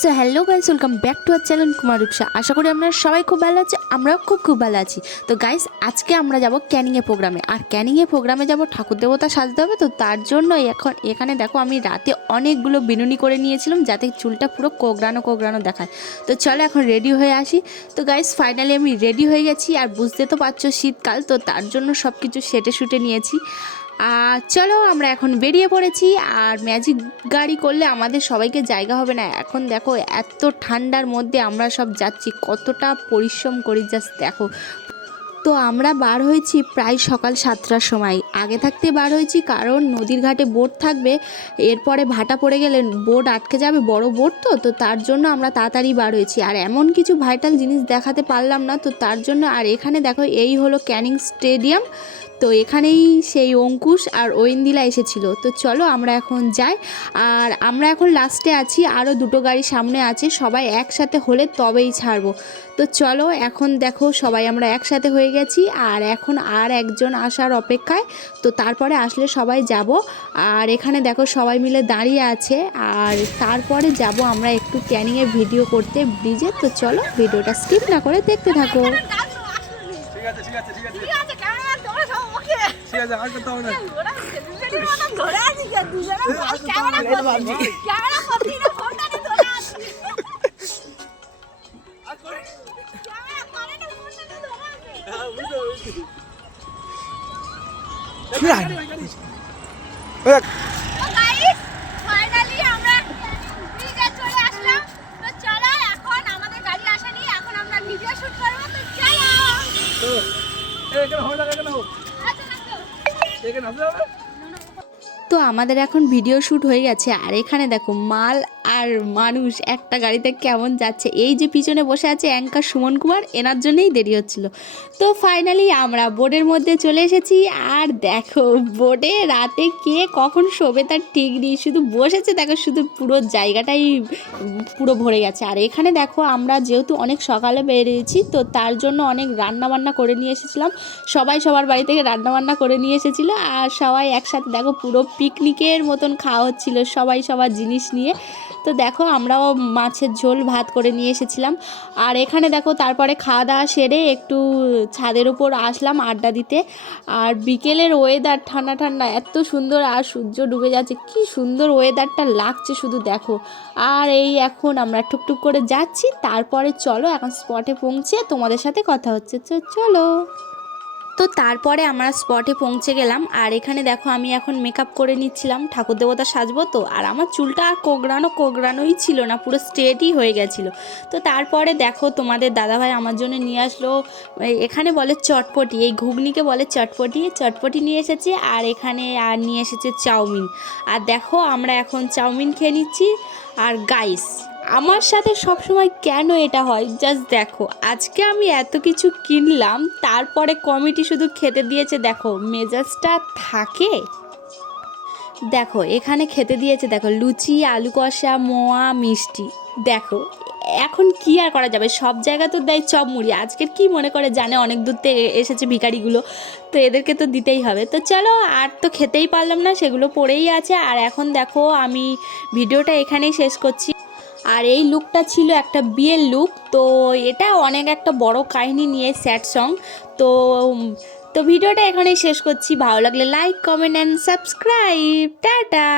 So hello guys, welcome back to our channel Kumar Rupsa. আশা করি আপনারা সবাই খুব ভালো আছে, আমরাও খুব ভালো আছি। তো গাইস, আজকে আমরা যাব ক্যানিংয়ে প্রোগ্রামে। আর ক্যানিংয়ে প্রোগ্রামে যাব, ঠাকুর দেবতা সাজতে হবে। তো তার জন্য এখানে দেখো, আমি রাতে অনেকগুলো বিনুনি করে নিয়েছিলাম যাতে চুলটা পুরো কোঁকড়ানো দেখায়। তো চলো এখন রেডি হয়ে আসি। তো গাইস, ফাইনালি আমি রেডি হয়ে গেছি। আর বুঝতে তো পারছো শীতকাল, তো তার জন্য সব কিছু সেটে নিয়েছি। চলো আমরা এখন বেরিয়ে পড়েছি। আর ম্যাজিক গাড়ি করলে আমাদের সবাইকে জায়গা হবে না। এখন দেখো, এত ঠান্ডার মধ্যে আমরা সব যাচ্ছি, কতটা পরিশ্রম করি জাস্ট দেখো। তো আমরা বার হয়েছি প্রায় সকাল 7টার সময়। আগে থাকতে বার হয়েছি, কারণ নদীর ঘাটে বোট থাকবে, এরপরে ভাটা পড়ে গেলে বোট আটকে যাবে, বড় বোট। তো তার জন্য আমরা তাড়াতাড়ি বার হয়েছি। আর এমন কিছু ভাইটাল জিনিস দেখাতে পারলাম না, তো তার জন্য। আর এখানে দেখো, এই হলো ক্যানিং স্টেডিয়াম। তো এখানেই সেই অঙ্কুশ আর ঐন্দিলা এসেছিল। তো চলো আমরা এখন যাই। আর আমরা এখন লাস্টে আছি, আরও দুটো গাড়ি সামনে আছে, সবাই একসাথে হলে তবেই ছাড়বো। তো চলো এখন দেখো, সবাই আমরা একসাথে হয়ে গেছি। আর এখন আর একজন আসার অপেক্ষায়, তো তারপরে আসলে সবাই যাব। আর এখানে দেখো সবাই মিলে দাঁড়িয়ে আছে। আর তারপরে যাব আমরা একটু ক্যানিংয়ে ভিডিও করতে ব্রিজে। তো চলো ভিডিওটা স্কিপ না করে দেখতে থাকো। ঠিক আছে ক্যামেরা তোমরা সব ওকে ঠিক আছে আর করতে হবে না দুজনের মত ধরে আছি কে দুজনের ক্যামেরা করছি না ফোনটা নিয়ে ধরে আছি আর করে ক্যামেরা করে না ফোনটা নিয়ে ধরে আছি হ্যাঁ বুঝছি কি রে তো গাইস ফাইনালি আমরা ব্রিজে চলে আসলাম। তো চলো এখন আমাদের গাড়ি আসা নিয়ে এখন আমরা ভিডিও শুট করব। তো চলো তো তো আমাদের এখন ভিডিও শ্যুট হয়ে গেছে। আর এখানে দেখো মাল আর মানুষ একটা গাড়িতে কেমন যাচ্ছে। এই যে পিছনে বসে আছে অ্যাঙ্কার সুমন কুমার, এনার জন্যই দেরি হচ্ছিল। তো ফাইনালি আমরা বোর্ডের মধ্যে চলে এসেছি। আর দেখো বোর্ডে রাতে কে কখন শোবে তার ঠিক নেই, শুধু বসেছে দেখো, শুধু পুরো জায়গাটাই পুরো ভরে গেছে। আর এখানে দেখো, আমরা যেহেতু অনেক সকালে বেরিয়েছি, তো তার জন্য অনেক রান্নাবান্না করে নিয়ে এসেছিলাম। সবাই সবার বাড়ি থেকে রান্নাবান্না করে নিয়ে এসেছিলো। আর সবাই একসাথে দেখো পুরো পিকনিকের মতন খাওয়া হচ্ছিলো, সবাই সবার জিনিস নিয়ে। তো দেখো আমরাও মাছের ঝোল ভাত করে নিয়ে এসেছিলাম। আর এখানে দেখো তারপরে খাওয়া দাওয়া সেরে একটু ছাদের উপর আসলাম আড্ডা দিতে। আর বিকেলের ওয়েদার ঠান্ডা ঠান্ডা, এত সুন্দর। আর সূর্য ডুবে যাচ্ছে, কি সুন্দর ওয়েদারটা লাগছে শুধু দেখো। আর এই এখন আমরা টুকটুক করে যাচ্ছি। তারপরে চলো এখন স্পটে পৌঁছে তোমাদের সাথে কথা হচ্ছে। তো চলো। তো তারপরে আমরা স্পটে পৌঁছে গেলাম। আর এখানে দেখো, আমি এখন মেকআপ করে নিচ্ছিলাম, ঠাকুর দেবতা সাজবো তো। আর আমার চুলটা আর কোঁকড়ানোই ছিল না, পুরো স্ট্রেটই হয়ে গেছিলো। তো তারপরে দেখো তোমাদের দাদাভাই আমার জন্য নিয়ে আসলো, এখানে বলে চটপটি, এই ঘুগনিকে বলে চটপটি নিয়ে এসেছে। আর এখানে আর নিয়ে এসেছে চাউমিন। আর দেখো আমরা এখন চাউমিন খেয়ে নিচ্ছি। আর গাইস, আমার সাথে সবসময় কেন এটা হয় জাস্ট দেখো, আজকে আমি এত কিছু কিনলাম, তারপরে কমিটি শুধু খেতে দিয়েছে। দেখো মেজাজটা থাকে। দেখো এখানে খেতে দিয়েছে, দেখো লুচি, আলু কষা, মোয়া, মিষ্টি। দেখো এখন কি আর করা যাবে, সব জায়গা তো দেয় চপ মুড়ি। আজকের কি মনে করে জানে অনেক দূর থেকে এসেছে ভিখারিগুলো, তো এদেরকে তো দিতেই হবে। তো চলো, আর তো খেতেই পারলাম না, সেগুলো পড়েই আছে। আর এখন দেখো আমি ভিডিওটা এখানেই শেষ করছি। আর এই লুকটা ছিল একটা বিয়ের লুক। তো এটা অনেক একটা বড় কাহিনী নিয়ে স্যাড সং। তো তো ভিডিওটা এখানেই শেষ করছি। ভালো লাগলে like, comment and subscribe. Tata.